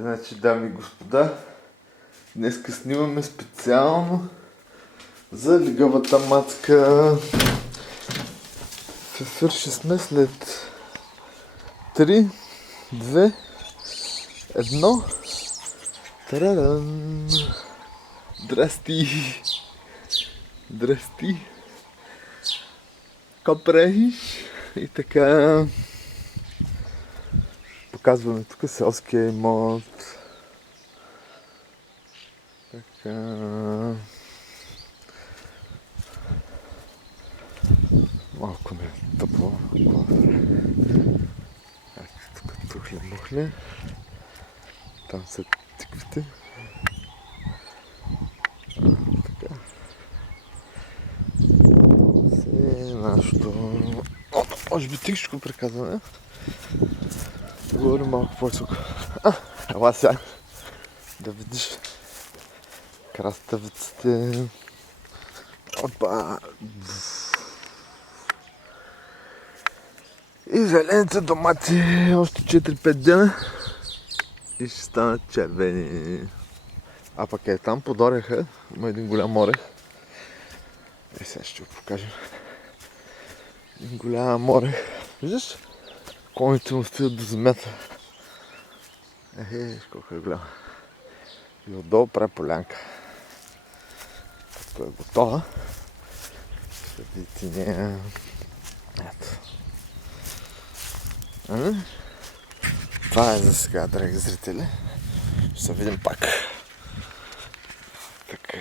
Значи, дами и господа, днеска снимаме специално за лигавата мацка. В ефир ще сме след 3, 2, 1. Тарадан! Здрасти! Здрасти! Какво правиш? И така... Показваме тук селския имот. Така... Малко не е топло. Тук тухле-мухле. Там са тиквите. Така. Се нашето... Може би тикшко приказване. Говорим малко по-високо. Ела сега да видиш краставиците. Опа! И зелените домати още 4-5 дена и ще станат червени. А пък е там под ореха, има един голям орех. Сега ще го покажем. Един голям орех. Виждаш? Коните му стоят до земята. Колко е голям. И отдолу прави полянка. Като е готова, ще видите нея. Ето. Това е за сега, драги зрители. Ще се видим пак. Така.